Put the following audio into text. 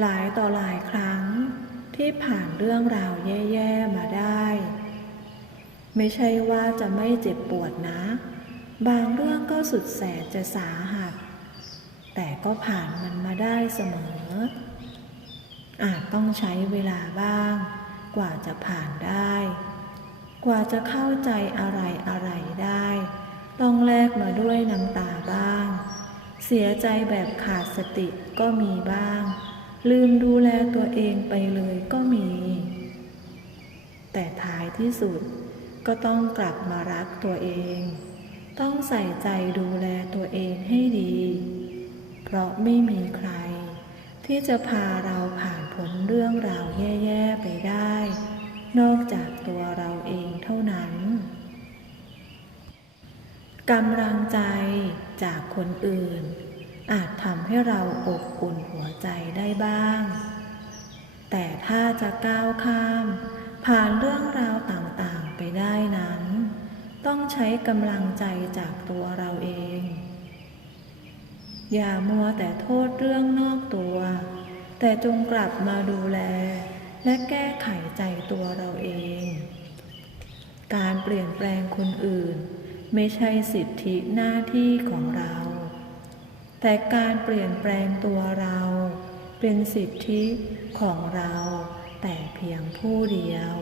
หลายต่อหลายครั้งที่ผ่านเรื่องราวแย่ๆมาได้ ไม่ใช่ว่าจะไม่เจ็บปวดนะ บางเรื่องก็สุดแสนจะสาหัส แต่ก็ผ่านมันมาได้เสมอ อาจต้องใช้เวลาบ้าง กว่าจะผ่านได้ กว่าจะเข้าใจอะไรอะไรได้ ต้องแลกมาด้วยน้ำตาบ้าง เสียใจแบบขาดสติก็มีบ้าง ลืมดูแลตัวเองไปเลยก็มี แต่ท้ายที่สุดก็ต้องกลับมารักตัวเอง ต้องใส่ใจดูแลตัวเองให้ดี เพราะไม่มีใคร ที่จะพาเราผ่านพ้นเรื่องราวแย่ๆไปได้ นอกจากตัวเราเองเท่านั้นกำลังใจจากคนอื่น อาจทำให้เราอบอุ่นหัวใจได้บ้าง แต่ถ้าจะก้าวข้าม ผ่านเรื่องราวต่างๆไปได้นั้น ต้องใช้กำลังใจจากตัวเราเอง อย่ามัวแต่โทษเรื่องนอกตัว แต่จงกลับมาดูแล และแก้ไขใจตัวเราเอง การเปลี่ยนแปลงคนอื่น ไม่ใช่สิทธิหน้าที่ของเรา แต่การเปลี่ยนแปลงตัวเรา เป็นสิทธิของเราแต่เพียงผู้เดียว